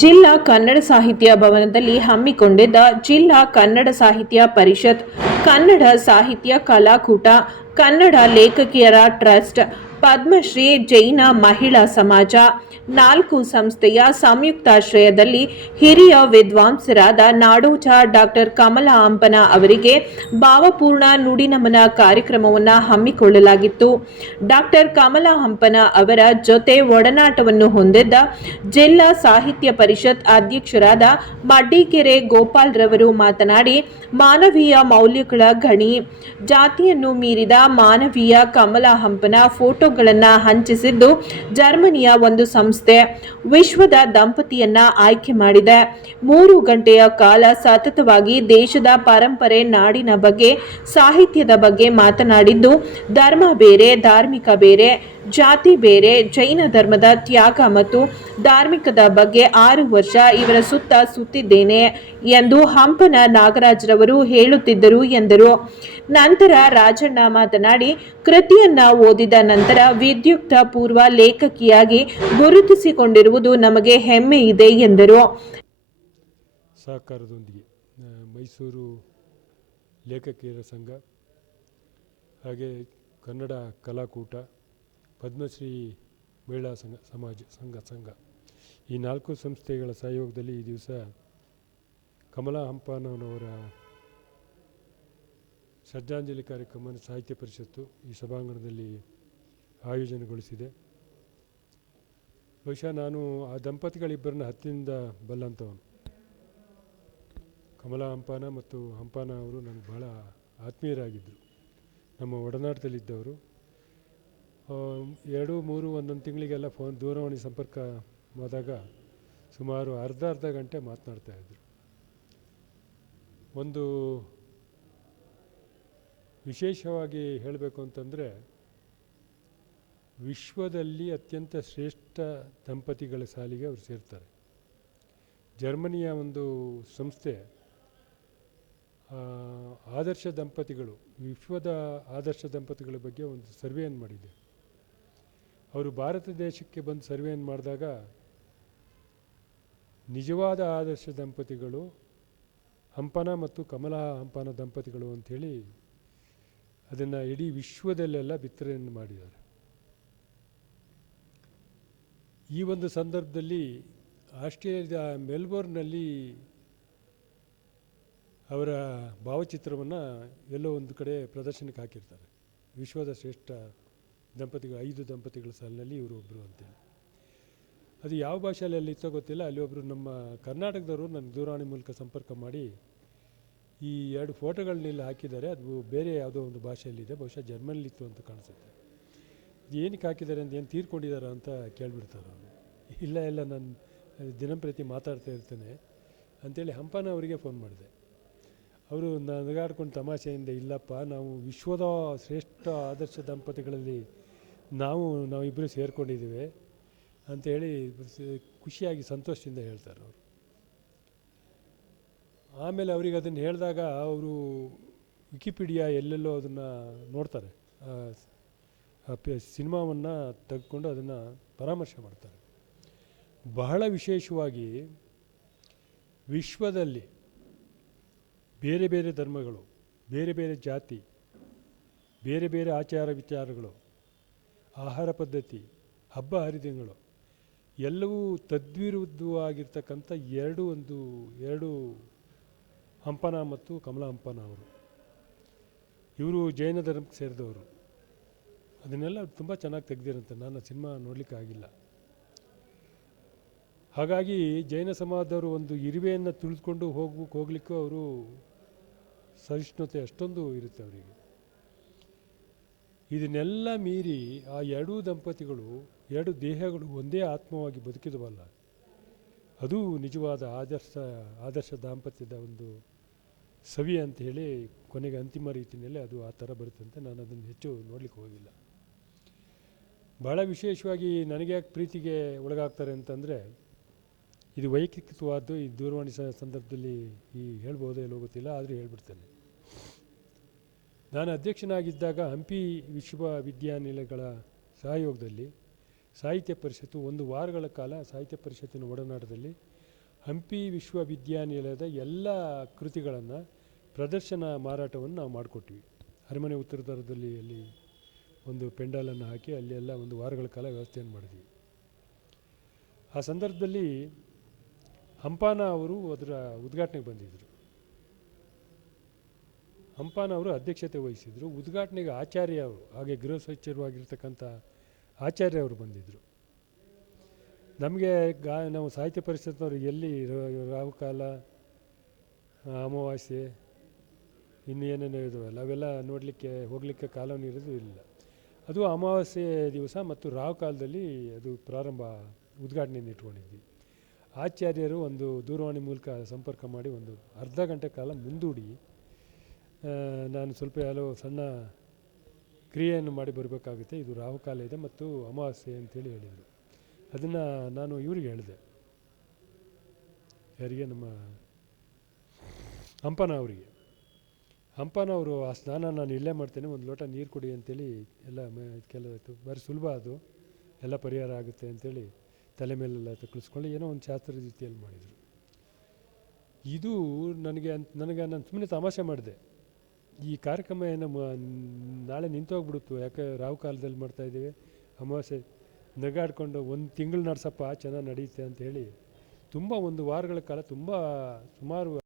ಜಿಲ್ಲಾ ಕನ್ನಡ ಸಾಹಿತ್ಯ ಭವನದಲ್ಲಿ ಹಮ್ಮಿಕೊಂಡಿದ್ದ ಜಿಲ್ಲಾ ಕನ್ನಡ ಸಾಹಿತ್ಯ ಪರಿಷತ್, ಕನ್ನಡ ಸಾಹಿತ್ಯ ಕಲಾಕೂಟ, ಕನ್ನಡ ಲೇಖಕಿಯರ ಟ್ರಸ್ಟ್, ಪದ್ಮಶ್ರೀ ಜೈನ ಮಹಿಳಾ ಸಮಾಜ, 4 ಸಂಸ್ಥೆಯ ಸಂಯುಕ್ತಾಶ್ರಯದಲ್ಲಿ ಹಿರಿಯ ವಿದ್ವಾಂಸರಾದ ನಾಡೋಜ ಡಾಕ್ಟರ್ ಕಮಲಾ ಹಂಪನ ಅವರಿಗೆ ಭಾವಪೂರ್ಣ ನುಡಿನಮನ ಕಾರ್ಯಕ್ರಮವನ್ನು ಹಮ್ಮಿಕೊಳ್ಳಲಾಗಿತ್ತು. ಡಾಕ್ಟರ್ ಕಮಲಾ ಹಂಪನ ಅವರ ಜೊತೆ ಒಡನಾಟವನ್ನು ಹೊಂದಿದ್ದ ಜಿಲ್ಲಾ ಸಾಹಿತ್ಯ ಪರಿಷತ್ ಅಧ್ಯಕ್ಷರಾದ ಮಡ್ಡಿಕೆರೆ ಗೋಪಾಲ್ ರವರು ಮಾತನಾಡಿ, ಮಾನವೀಯ ಮೌಲ್ಯಗಳ ಗಣಿ, ಜಾತಿಯನ್ನು ಮೀರಿದ ಮಾನವೀಯ ಕಮಲಾ ಹಂಪನ ಫೋಟೋಗಳನ್ನು ಹಂಚಿಸಿದ್ದು ಜರ್ಮನಿಯ ಒಂದು ಸಂಸ್ಥೆ ವಿಶ್ವದ ದಂಪತಿಯನ್ನ ಆಯ್ಕೆ ಮಾಡಿದೆ. 3 ಗಂಟೆಯ ಕಾಲ ಸತತವಾಗಿ ದೇಶದ ಪರಂಪರೆ, ನಾಡಿನ ಬಗ್ಗೆ, ಸಾಹಿತ್ಯದ ಬಗ್ಗೆ ಮಾತನಾಡಿದ್ದು, ಧರ್ಮ ಬೇರೆ, ಧಾರ್ಮಿಕ ಬೇರೆ, ಜಾತಿ ಬೇರೆ, ಜೈನ ಧರ್ಮದ ತ್ಯಾಗ ಮತ್ತು ಧಾರ್ಮಿಕದ ಬಗ್ಗೆ 6 ವರ್ಷ ಇವರ ಸುತ್ತಿದ್ದೇನೆ ಎಂದು ಹಂಪನ ನಾಗರಾಜರವರು ಹೇಳುತ್ತಿದ್ದರು ಎಂದರು. ನಂತರ ರಾಜಣ್ಣ ಮಾತನಾಡಿ, ಕೃತಿಯನ್ನ ಓದಿದ ನಂತರ ವಿದ್ಯುಕ್ತ ಪೂರ್ವ ಲೇಖಕಿಯಾಗಿ ಗುರುತಿಸಿಕೊಂಡಿರುವುದು ನಮಗೆ ಹೆಮ್ಮೆ ಇದೆ ಎಂದರು. ಸಹಕಾರದೊಂದಿಗೆ ಮೈಸೂರು ಲೇಖಕಿಯರ ಸಂಘ, ಹಾಗೆ ಕನ್ನಡ ಕಲಾಕೂಟ, ಪದ್ಮಶ್ರೀ ಮಹಿಳಾ ಸಂಘ ಈ 4 ಸಂಸ್ಥೆಗಳ ಸಹಯೋಗದಲ್ಲಿ ಈ ದಿವಸ ಕಮಲಾ ಹಂಪನವರ ಶ್ರದ್ಧಾಂಜಲಿ ಕಾರ್ಯಕ್ರಮವನ್ನು ಸಾಹಿತ್ಯ ಪರಿಷತ್ತು ಈ ಸಭಾಂಗಣದಲ್ಲಿ ಆಯೋಜನೆಗೊಳಿಸಿದೆ. ಬಹುಶಃ ನಾನು ಆ ದಂಪತಿಗಳಿಬ್ಬರನ್ನ ಹತ್ತಿರದಿಂದ ಬಲ್ಲಂಥವನು. ಕಮಲಾ ಹಂಪನ ಮತ್ತು ಹಂಪನ ಅವರು ನನಗೆ ಬಹಳ ಆತ್ಮೀಯರಾಗಿದ್ದರು, ನಮ್ಮ ಒಡನಾಟದಲ್ಲಿದ್ದವರು. 2-3 ಒಂದೊಂದು ತಿಂಗಳಿಗೆಲ್ಲ ದೂರವಾಣಿ ಸಂಪರ್ಕ ಹೋದಾಗ ಸುಮಾರು ಅರ್ಧ ಗಂಟೆ ಮಾತನಾಡ್ತಾಯಿದ್ರು. ಒಂದು ವಿಶೇಷವಾಗಿ ಹೇಳಬೇಕು ಅಂತಂದರೆ, ವಿಶ್ವದಲ್ಲಿ ಅತ್ಯಂತ ಶ್ರೇಷ್ಠ ದಂಪತಿಗಳ ಸಾಲಿಗೆ ಅವರು ಸೇರ್ತಾರೆ. ಜರ್ಮನಿಯ ಒಂದು ಸಂಸ್ಥೆ ಆದರ್ಶ ದಂಪತಿಗಳು, ವಿಶ್ವದ ಆದರ್ಶ ದಂಪತಿಗಳ ಬಗ್ಗೆ ಒಂದು ಸರ್ವೆಯನ್ನು ಮಾಡಿದೆ. ಅವರು ಭಾರತ ದೇಶಕ್ಕೆ ಬಂದು ಸರ್ವೆಯನ್ನು ಮಾಡಿದಾಗ ನಿಜವಾದ ಆದರ್ಶ ದಂಪತಿಗಳು ಹಂಪನ ಮತ್ತು ಕಮಲಾ ಹಂಪನ ದಂಪತಿಗಳು ಅಂಥೇಳಿ ಅದನ್ನು ಇಡೀ ವಿಶ್ವದಲ್ಲೆಲ್ಲ ಬಿತ್ತನೆಯನ್ನು ಮಾಡಿದ್ದಾರೆ. ಈ ಒಂದು ಸಂದರ್ಭದಲ್ಲಿ ಆಸ್ಟ್ರೇಲಿಯಾದ ಮೆಲ್ಬೋರ್ನ್ನಲ್ಲಿ ಅವರ ಭಾವಚಿತ್ರವನ್ನು ಎಲ್ಲೋ ಒಂದು ಕಡೆ ಪ್ರದರ್ಶನಕ್ಕೆ ಹಾಕಿರ್ತಾರೆ. ವಿಶ್ವದ ಶ್ರೇಷ್ಠ ದಂಪತಿಗಳು 5 ದಂಪತಿಗಳ ಸಾಲಿನಲ್ಲಿ ಇವರು ಒಬ್ಬರು ಅಂತೇಳಿ. ಅದು ಯಾವ ಭಾಷೆಯಲ್ಲಿ ಇತ್ತೋ ಗೊತ್ತಿಲ್ಲ. ಅಲ್ಲಿ ಒಬ್ಬರು ನಮ್ಮ ಕರ್ನಾಟಕದವರು ನನ್ನ ದೂರವಾಣಿ ಮೂಲಕ ಸಂಪರ್ಕ ಮಾಡಿ ಈ 2 ಫೋಟೋಗಳನ್ನೆಲ್ಲ ಹಾಕಿದ್ದಾರೆ, ಅದು ಬೇರೆ ಯಾವುದೋ ಒಂದು ಭಾಷೆಯಲ್ಲಿದೆ, ಬಹುಶಃ ಜರ್ಮನಿಲಿತ್ತು ಅಂತ ಕಾಣಿಸುತ್ತೆ. ಇದು ಏನಕ್ಕೆ ಹಾಕಿದ್ದಾರೆ ಅಂತ, ಏನು ತೀರ್ಕೊಂಡಿದ್ದಾರೆ ಅಂತ ಕೇಳಿಬಿಡ್ತಾರೆ ಅವರು. ಇಲ್ಲ ನಾನು ದಿನಂಪ್ರತಿ ಮಾತಾಡ್ತಾ ಇರ್ತೇನೆ ಅಂಥೇಳಿ ಹಂಪನ ಅವರಿಗೆ ಫೋನ್ ಮಾಡಿದೆ. ಅವರು ನಗಾಡ್ಕೊಂಡು ತಮಾಷೆಯಿಂದ, ಇಲ್ಲಪ್ಪ ನಾವು ವಿಶ್ವದ ಶ್ರೇಷ್ಠ ಆದರ್ಶ ದಂಪತಿಗಳಲ್ಲಿ ನಾವಿಬ್ಬರು ಸೇರಿಕೊಂಡಿದ್ದೀವಿ ಅಂಥೇಳಿ ಖುಷಿಯಾಗಿ ಸಂತೋಷದಿಂದ ಹೇಳ್ತಾರೆ ಅವರು. ಆಮೇಲೆ ಅವರಿಗೆ ಅದನ್ನು ಹೇಳಿದಾಗ ಅವರು ವಿಕಿಪೀಡಿಯಾ ಎಲ್ಲೆಲ್ಲೋ ಅದನ್ನು ನೋಡ್ತಾರೆ, ಸಿನಿಮಾವನ್ನು ತೆಗೆದುಕೊಂಡು ಅದನ್ನು ಪರಾಮರ್ಶೆ ಮಾಡ್ತಾರೆ. ಬಹಳ ವಿಶೇಷವಾಗಿ ವಿಶ್ವದಲ್ಲಿ ಬೇರೆ ಬೇರೆ ಧರ್ಮಗಳು, ಬೇರೆ ಬೇರೆ ಜಾತಿ, ಬೇರೆ ಬೇರೆ ಆಚಾರ ವಿಚಾರಗಳು, ಆಹಾರ ಪದ್ಧತಿ, ಹಬ್ಬ ಹರಿದಿನಗಳು ಎಲ್ಲವೂ ತದ್ವಿರುದ್ಧವಾಗಿರ್ತಕ್ಕಂಥ ಎರಡು ಹಂಪನ ಮತ್ತು ಕಮಲಾ ಹಂಪನ ಅವರು. ಇವರು ಜೈನ ಧರ್ಮಕ್ಕೆ ಸೇರಿದವರು. ಅದನ್ನೆಲ್ಲ ತುಂಬ ಚೆನ್ನಾಗಿ ತೆಗೆದಿರಂತೆ. ನಾನು ಸಿನಿಮಾ ನೋಡಲಿಕ್ಕೆ ಆಗಿಲ್ಲ. ಹಾಗಾಗಿ ಜೈನ ಸಮಾಜದವರು ಒಂದು ಇರುವೆಯನ್ನು ತುಳಿದುಕೊಂಡು ಹೋಗಲಿಕ್ಕೂ ಅವರು ಸಹಿಷ್ಣುತೆ ಅಷ್ಟೊಂದು ಇರುತ್ತೆ ಅವರಿಗೆ. ಇದನ್ನೆಲ್ಲ ಮೀರಿ ಆ 2 ದಂಪತಿಗಳು, 2 ದೇಹಗಳು ಒಂದೇ ಆತ್ಮವಾಗಿ ಬದುಕಿದವಲ್ಲ, ಅದು ನಿಜವಾದ ಆದರ್ಶ ದಾಂಪತ್ಯದ ಒಂದು ಸವಿ ಅಂತ ಹೇಳಿ ಕೊನೆಗೆ ಅಂತಿಮ ರೀತಿಯಲ್ಲಿ ಅದು ಆ ಥರ ಬರುತ್ತಂತೆ. ನಾನು ಅದನ್ನು ಹೆಚ್ಚು ನೋಡಲಿಕ್ಕೆ ಹೋಗಿಲ್ಲ. ಭಾಳ ವಿಶೇಷವಾಗಿ ನನಗೆ ಯಾಕೆ ಪ್ರೀತಿಗೆ ಒಳಗಾಗ್ತಾರೆ ಅಂತಂದರೆ, ಇದು ವೈಯಕ್ತಿಕವಾದ್ದು. ಈ ದೂರವಾಣಿ ಸಂದರ್ಭದಲ್ಲಿ ಹೇಳ್ಬೋದೋ ಎಲ್ಲೋ ಗೊತ್ತಿಲ್ಲ, ಆದರೆ ಹೇಳ್ಬಿಡ್ತೇನೆ. ನಾನು ಅಧ್ಯಕ್ಷನಾಗಿದ್ದಾಗ ಹಂಪಿ ವಿಶ್ವವಿದ್ಯಾನಿಲಯಗಳ ಸಹಯೋಗದಲ್ಲಿ ಸಾಹಿತ್ಯ ಪರಿಷತ್ತು 1 ವಾರಗಳ ಕಾಲ ಸಾಹಿತ್ಯ ಪರಿಷತ್ತಿನ ಒಡನಾಟದಲ್ಲಿ ಹಂಪಿ ವಿಶ್ವವಿದ್ಯಾನಿಲಯದ ಎಲ್ಲ ಕೃತಿಗಳನ್ನು ಪ್ರದರ್ಶನ ಮಾರಾಟವನ್ನು ನಾವು ಮಾಡಿಕೊಟ್ವಿ. ಅರಮನೆ ಉತ್ತರದಲ್ಲಿ ಅಲ್ಲಿ ಒಂದು ಪೆಂಡಾಲನ್ನು ಹಾಕಿ ಅಲ್ಲಿ ಎಲ್ಲ ಒಂದು ವಾರಗಳ ಕಾಲ ವ್ಯವಸ್ಥೆಯನ್ನು ಮಾಡಿದ್ವಿ. ಆ ಸಂದರ್ಭದಲ್ಲಿ ಹಂಪಾನ ಅವರು ಅದರ ಉದ್ಘಾಟನೆಗೆ ಬಂದಿದ್ದರು. ಹಂಪಾನ ಅವರು ಅಧ್ಯಕ್ಷತೆ ವಹಿಸಿದರು. ಉದ್ಘಾಟನೆಗೆ ಆಚಾರ್ಯ ಅವರು, ಹಾಗೆ ಗೃಹ ಸಚಿವರಾಗಿರ್ತಕ್ಕಂಥ ಆಚಾರ್ಯ ಅವರು ಬಂದಿದ್ದರು. ನಮಗೆ ನಾವು ಸಾಹಿತ್ಯ ಪರಿಷತ್ನವರು ಎಲ್ಲಿ ರಾಹುಕಾಲ, ಅಮಾವಾಸ್ಯೆ, ಇನ್ನೇನೇನೋ ಇದಾವಲ್ಲ ಅವೆಲ್ಲ ನೋಡಲಿಕ್ಕೆ ಹೋಗಲಿಕ್ಕೆ ಕಾಲವೂ ಇರೋದು ಇಲ್ಲ. ಅದು ಅಮಾವಾಸ್ಯೆ ದಿವಸ ಮತ್ತು ರಾಹುಕಾಲದಲ್ಲಿ ಅದು ಪ್ರಾರಂಭ ಉದ್ಘಾಟನೆಯನ್ನು ಇಟ್ಕೊಂಡಿದ್ವಿ. ಆಚಾರ್ಯರು ಒಂದು ದೂರವಾಣಿ ಮೂಲಕ ಸಂಪರ್ಕ ಮಾಡಿ ಒಂದು ಅರ್ಧ ಗಂಟೆ ಕಾಲ ಮುಂದೂಡಿ ನಾನು ಸ್ವಲ್ಪ ಯಾವುದೋ ಸಣ್ಣ ಕ್ರಿಯೆಯನ್ನು ಮಾಡಿ ಬರಬೇಕಾಗುತ್ತೆ, ಇದು ರಾಹುಕಾಲ ಇದೆ ಮತ್ತು ಅಮಾವಾಸ್ಯೆ ಅಂತೇಳಿ ಹೇಳಿದರು. ಅದನ್ನು ನಾನು ಇವರಿಗೆ ಹೇಳಿದೆ, ಯಾರಿಗೆ, ನಮ್ಮ ಹಂಪನ ಅವರಿಗೆ. ಹಂಪನ ಅವರು ಆ ಸ್ನಾನ ನಾನು ಇಲ್ಲೇ ಮಾಡ್ತೇನೆ, ಒಂದು ಲೋಟ ನೀರು ಕೊಡಿ ಅಂತೇಳಿ ಎಲ್ಲ ಇದಕ್ಕೆಲ್ಲ ಭಾರಿ ಸುಲಭ, ಅದು ಎಲ್ಲ ಪರಿಹಾರ ಆಗುತ್ತೆ ಅಂತೇಳಿ ತಲೆ ಮೇಲೆಲ್ಲ ತಗೊಳಿಸ್ಕೊಂಡು ಏನೋ ಒಂದು ಶಾಸ್ತ್ರದ ರೀತಿಯಲ್ಲಿ ಮಾಡಿದರು. ಇದು ನಾನು ಸುಮ್ಮನೆ ತಮಾಷೆ ಮಾಡಿದೆ. ಈ ಕಾರ್ಯಕ್ರಮ ಏನು ನಾಳೆ ನಿಂತೋಗ್ಬಿಡುತ್ತು, ಯಾಕೆ ರಾವು ಕಾಲದಲ್ಲಿ ಮಾಡ್ತಾಯಿದ್ದೀವಿ, ಅಮಾವಾಸ್ಯೆ ನಗಾಡ್ಕೊಂಡು ಒಂದು ತಿಂಗಳು ನಡೆಸಪ್ಪ ಚೆನ್ನಾಗಿ ನಡೆಯುತ್ತೆ ಅಂತ ಹೇಳಿ ತುಂಬ ಒಂದು ವಾರಗಳ ಕಾಲ ತುಂಬ ಸುಮಾರು